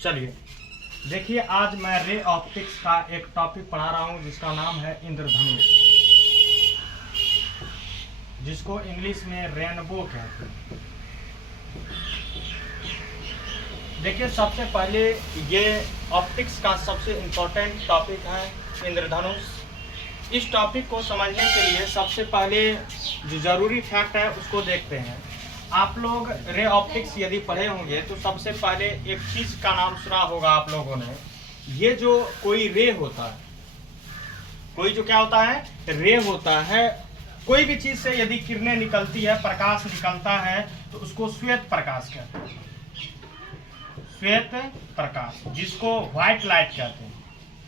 चलिए देखिए, आज मैं रे ऑप्टिक्स का एक टॉपिक पढ़ा रहा हूँ जिसका नाम है इंद्रधनुष, जिसको इंग्लिश में रेनबो कहते हैं। देखिए, सबसे पहले ये ऑप्टिक्स का सबसे इम्पोर्टेंट टॉपिक है इंद्रधनुष। इस टॉपिक को समझने के लिए सबसे पहले जो ज़रूरी फैक्ट है उसको देखते हैं। आप लोग रे ऑप्टिक्स यदि पढ़े होंगे तो सबसे पहले एक चीज़ का नाम सुना होगा आप लोगों ने। ये जो कोई रे होता है, कोई जो क्या होता है, रे होता है। कोई भी चीज़ से यदि किरणें निकलती है, प्रकाश निकलता है, तो उसको श्वेत प्रकाश कहते हैं। श्वेत प्रकाश, जिसको व्हाइट लाइट कहते हैं,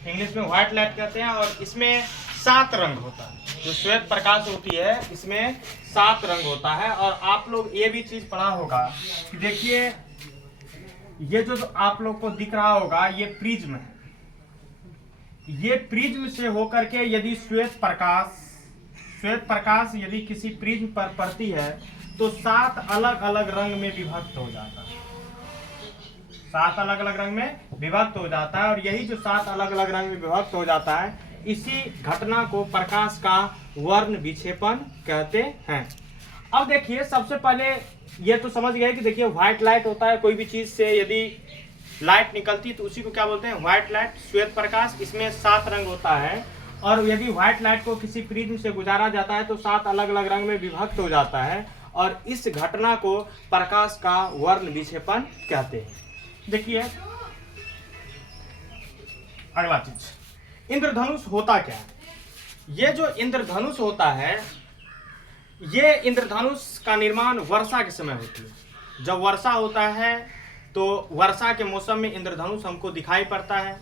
इंग्लिश में व्हाइट लाइट कहते हैं। और इसमें 7 रंग होता है। जो श्वेत प्रकाश होती है इसमें 7 रंग होता है। और आप लोग ये भी चीज पढ़ा होगा कि देखिए, ये जो आप लोग को दिख रहा होगा ये प्रिज्म है। ये प्रिज्म से होकर के यदि श्वेत प्रकाश यदि किसी प्रिज्म पर पड़ती है तो 7 अलग अलग रंग में विभक्त हो जाता है। 7 अलग अलग रंग में विभक्त हो जाता है। और यही जो 7 अलग अलग रंग में विभक्त हो जाता है, इसी घटना को प्रकाश का वर्ण विक्षेपण कहते हैं। अब देखिए, सबसे पहले ये तो समझ गए कि देखिए व्हाइट लाइट होता है। कोई भी चीज से यदि लाइट निकलती है तो उसी को क्या बोलते हैं, व्हाइट लाइट, श्वेत प्रकाश। इसमें 7 रंग होता है। और यदि व्हाइट लाइट को किसी प्रिज्म से गुजारा जाता है तो 7 अलग अलग रंग में विभक्त हो जाता है। और इस घटना को प्रकाश का वर्ण विक्षेपण कहते हैं। देखिए अगला चीज, इंद्रधनुष होता क्या है। ये जो इंद्रधनुष होता है, ये इंद्रधनुष का निर्माण वर्षा के समय होती है। जब वर्षा होता है तो वर्षा के मौसम में इंद्रधनुष हमको दिखाई पड़ता है।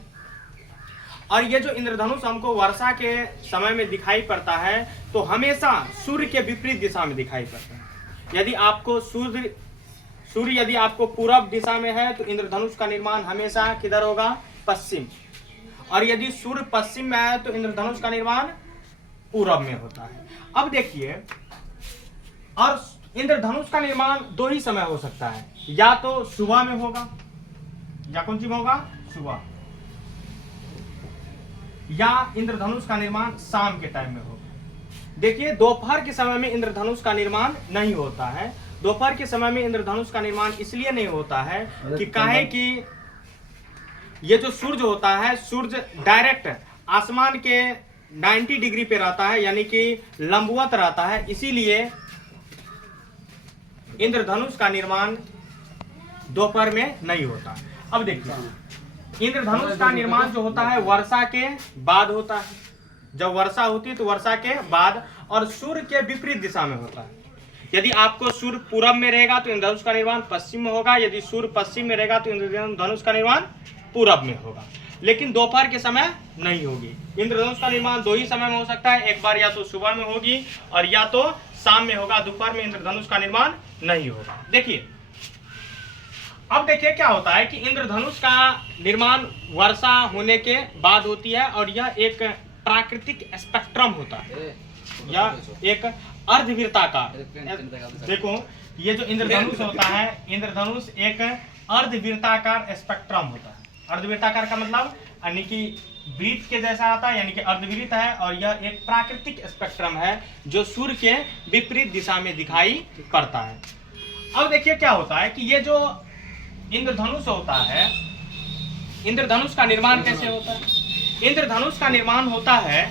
और ये जो इंद्रधनुष हमको वर्षा के समय में दिखाई पड़ता है तो हमेशा सूर्य के विपरीत दिशा में दिखाई पड़ता है। यदि आपको सूर्य यदि आपको पूर्व दिशा में है तो इंद्रधनुष का निर्माण हमेशा किधर होगा, पश्चिम। और यदि सूर्य पश्चिम में है तो इंद्रधनुष का निर्माण पूरब में होता है। अब देखिए, और इंद्रधनुष का निर्माण 2 ही समय हो सकता है, या तो सुबह में होगा, या कौन सी में होगा, सुबह, या इंद्रधनुष का निर्माण शाम के टाइम में होगा। देखिए, दोपहर के समय में इंद्रधनुष का निर्माण नहीं होता है। दोपहर के समय में इंद्रधनुष का निर्माण इसलिए नहीं होता है कि काहे कि ये जो सूर्य होता है, सूर्य डायरेक्ट आसमान के 90 डिग्री पे रहता है, यानी कि लंबवत रहता है। इसीलिए इंद्रधनुष का निर्माण दोपहर में नहीं होता। अब देखिए, इंद्रधनुष का निर्माण जो होता है वर्षा के बाद होता है। जब वर्षा होती है तो वर्षा के बाद, और सूर्य के विपरीत दिशा में होता है। यदि आपको सूर्य पूरब में रहेगा तो इंद्रधनुष का निर्माण पश्चिम में होगा। यदि सूर्य पश्चिम में रहेगा तो इंद्रधनुष का निर्माण पूरब में होगा। लेकिन दोपहर के समय नहीं होगी। इंद्रधनुष का निर्माण 2 ही समय में हो सकता है। एक बार या तो सुबह में होगी और या तो शाम में होगा। दोपहर में इंद्रधनुष का निर्माण नहीं होगा। देखिए, अब देखिए क्या होता है कि इंद्रधनुष का निर्माण वर्षा होने के बाद होती है। और यह एक प्राकृतिक स्पेक्ट्रम होता है, या एक अर्धवृत्ताकार। देखो, ये जो इंद्रधनुष होता है, इंद्रधनुष एक अर्धवृत्ताकार स्पेक्ट्रम होता है। अर्धवृत्ताकार का मतलब यानी कि वृत्त के जैसा आता है, यानी कि अर्धवृत्त है। और यह एक प्राकृतिक स्पेक्ट्रम है जो सूर्य के विपरीत दिशा में दिखाई पड़ता है। अब देखिए क्या होता है कि ये जो इंद्रधनुष होता है, इंद्रधनुष का निर्माण कैसे होता है। इंद्रधनुष का निर्माण होता है,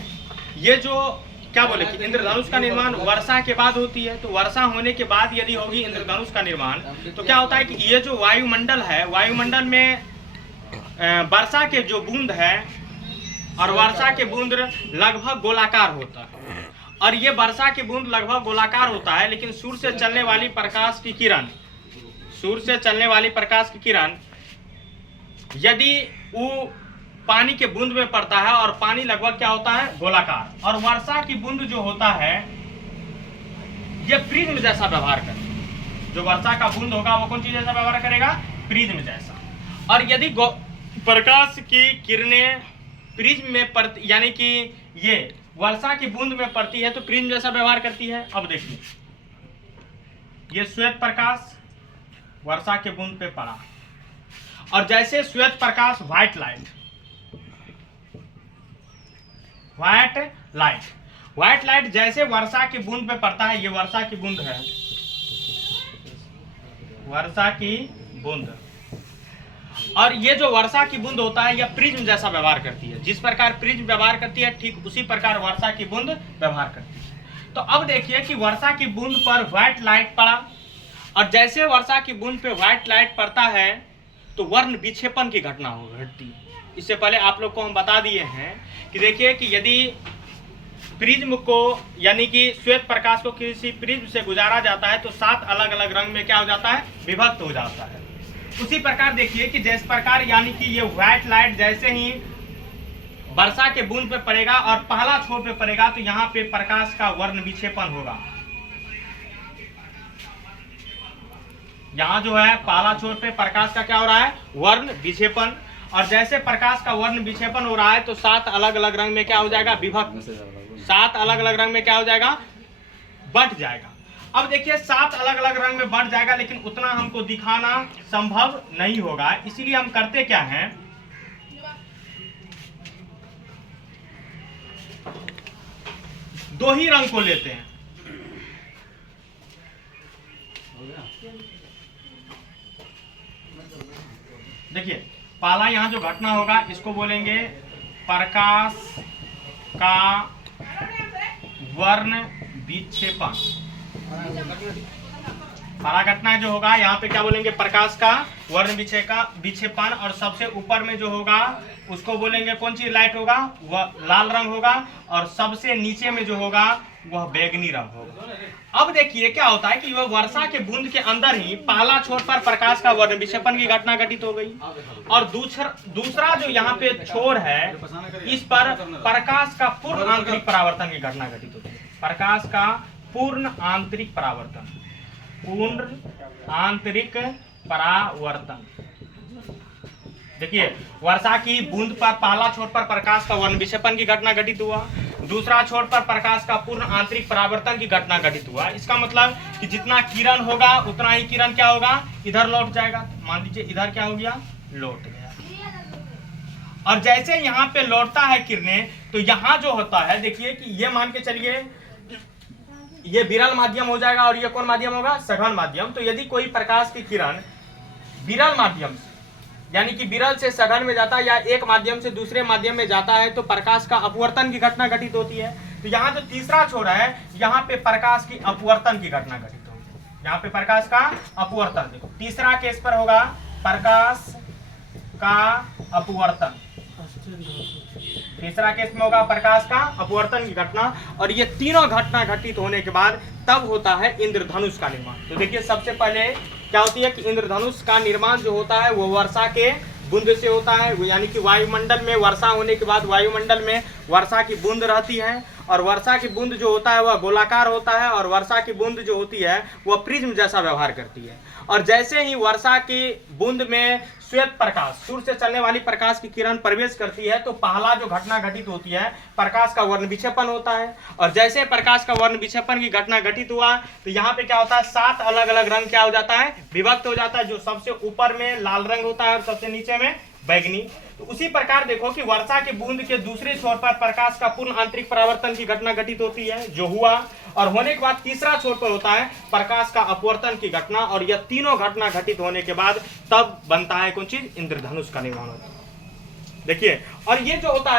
ये जो क्या बोले कि इंद्रधनुष का निर्माण वर्षा के बाद होती है। तो वर्षा होने के बाद यदि होगी इंद्रधनुष का निर्माण, तो क्या होता है कि ये जो वायुमंडल है, वायुमंडल में वर्षा के जो बूंद है, और वर्षा के बूंद लगभग गोलाकार होता है। और ये वर्षा की बूंद लगभग गोलाकार होता है। लेकिन सूर्य से चलने वाली प्रकाश की किरण, सूर्य से चलने वाली प्रकाश की किरण यदि वो पानी के बूंद में पड़ता है, और पानी लगभग क्या होता है, गोलाकार। और वर्षा की बूंद जो होता है ये प्रिज्म जैसा व्यवहार करता है। जो वर्षा का बूंद होगा वो कौन चीज जैसा व्यवहार करेगा, प्रिज्म जैसा। और यदि प्रकाश की किरणें प्रिज्म में पड़ती, यानी कि ये वर्षा की बूंद में पड़ती है तो प्रिज्म जैसा व्यवहार करती है। अब देखिए, ये श्वेत प्रकाश वर्षा के बूंद पे पड़ा, और जैसे श्वेत प्रकाश व्हाइट लाइट, व्हाइट लाइट जैसे वर्षा की बूंद पे पड़ता है, ये वर्षा की बूंद है, वर्षा की बूंद, और ये जो वर्षा की बूंद होता है यह प्रिज्म जैसा व्यवहार करती है। जिस प्रकार प्रिज्म व्यवहार करती है ठीक उसी प्रकार वर्षा की बूंद व्यवहार करती है। तो अब देखिए कि वर्षा की बूंद पर व्हाइट लाइट पड़ा, और जैसे वर्षा की बूंद पे व्हाइट लाइट पड़ता है तो वर्ण विक्षेपण की घटना घटती है। इससे पहले आप लोग को हम बता दिए हैं कि देखिए कि यदि प्रिज्म को यानी कि श्वेत प्रकाश को किसी प्रिज्म से गुजारा जाता है तो 7 अलग अलग रंग में क्या हो जाता है, विभक्त हो जाता है। उसी प्रकार देखिए कि जिस प्रकार यानी कि ये व्हाइट लाइट जैसे ही वर्षा के बूंद पे पड़ेगा और पहला छोर पे पड़ेगा तो यहाँ पे प्रकाश का वर्ण विक्षेपण होगा। यहाँ जो है पहला छोर पे प्रकाश का क्या हो रहा है, वर्ण विक्षेपण, और जैसे प्रकाश का वर्ण विक्षेपण हो रहा है तो 7 अलग अलग रंग में क्या हो जाएगा, विभक्त, 7 अलग अलग रंग में क्या हो जाएगा, बंट जाएगा। अब देखिए 7 अलग अलग रंग में बढ़ जाएगा, लेकिन उतना हमको दिखाना संभव नहीं होगा, इसीलिए हम करते क्या हैं, दो ही रंग को लेते हैं। देखिए पहला यहाँ जो घटना होगा इसको बोलेंगे प्रकाश का वर्ण विक्षेपण। पहला घटना जो होगा यहाँ पे क्या बोलेंगे, प्रकाश का वर्ण विक्षेपण, और सबसे ऊपर में जो होगा उसको बोलेंगे कौन सी लाइट होगा, वह लाल रंग होगा, और सबसे नीचे में जो होगा वह बैगनी रंग होगा। अब देखिए क्या होता है कि वह वर्षा के बूंद के अंदर ही पहला छोर पर प्रकाश का वर्ण विक्षेपण की घटना घटित हो गई, और दूसरा जो यहाँ पे छोर है इस पर प्रकाश का पूर्ण आंतरिक परावर्तन की घटना घटित होती है। प्रकाश का पूर्ण आंतरिक परावर्तन, पूर्ण आंतरिक परावर्तन। देखिए वर्षा की बूंद पर पहला छोर पर प्रकाश का वर्ण विक्षेपण की घटना घटित हुआ, दूसरा छोर पर प्रकाश का पूर्ण आंतरिक परावर्तन की घटना घटित हुआ। इसका मतलब कि जितना किरण होगा उतना ही किरण क्या होगा, इधर लौट जाएगा। मान लीजिए इधर क्या हो गया, लौट गया, और जैसे यहाँ पे लौटता है किरणें तो यहाँ जो होता है देखिए कि ये मान के चलिए ये विरल माध्यम हो जाएगा, और ये कौन माध्यम होगा, सघन माध्यम। तो यदि कोई प्रकाश की किरण विरल माध्यम से यानी कि विरल से सघन में जाता है या एक माध्यम से दूसरे माध्यम में जाता है तो प्रकाश का अपवर्तन की घटना घटित होती है। तो यहाँ जो तीसरा छोर है यहाँ पे प्रकाश की अपवर्तन की घटना घटित होती है, यहाँ पे प्रकाश का अपवर्तन। देखो तीसरा केस पर होगा प्रकाश का अपवर्तन, तीसरा केस में होगा प्रकाश का अपवर्तन की घटना, और ये तीनों घटना घटित होने के बाद तब होता है इंद्रधनुष का निर्माण। तो देखिए सबसे पहले क्या होती है कि इंद्रधनुष का निर्माण जो होता है वो वर्षा के बूंद से होता है, यानी कि वायुमंडल में वर्षा होने के बाद वायुमंडल में वर्षा की बूंद रहती है, और वर्षा की बूंद जो होता है वह गोलाकार होता है, और वर्षा की बूंद जो होती है वह प्रिज्म जैसा व्यवहार करती है। और जैसे ही वर्षा की बूंद में श्वेत प्रकाश, सूर्य से चलने वाली प्रकाश की किरण प्रवेश करती है तो पहला जो घटना घटित होती है प्रकाश का वर्ण विक्षेपण होता है, और जैसे प्रकाश का वर्ण विक्षेपण की घटना घटित हुआ तो यहाँ पे क्या होता है, 7 अलग अलग रंग क्या हो जाता है, विभक्त हो जाता है, जो सबसे ऊपर में लाल रंग होता है और सबसे नीचे में बैगनी। तो उसी प्रकार देखो कि वर्षा के बूंद के दूसरे छोर पर प्रकाश का पूर्ण आंतरिक परावर्तन की घटना घटित होती है, जो हुआ, और होने के बाद तीसरा छोर पर होता है प्रकाश का अपवर्तन की घटना, और यह तीनों घटना घटित होने के बाद तब बनता है कौन चीज, इंद्रधनुष का निर्माण होता है। देखिए और ये जो होता है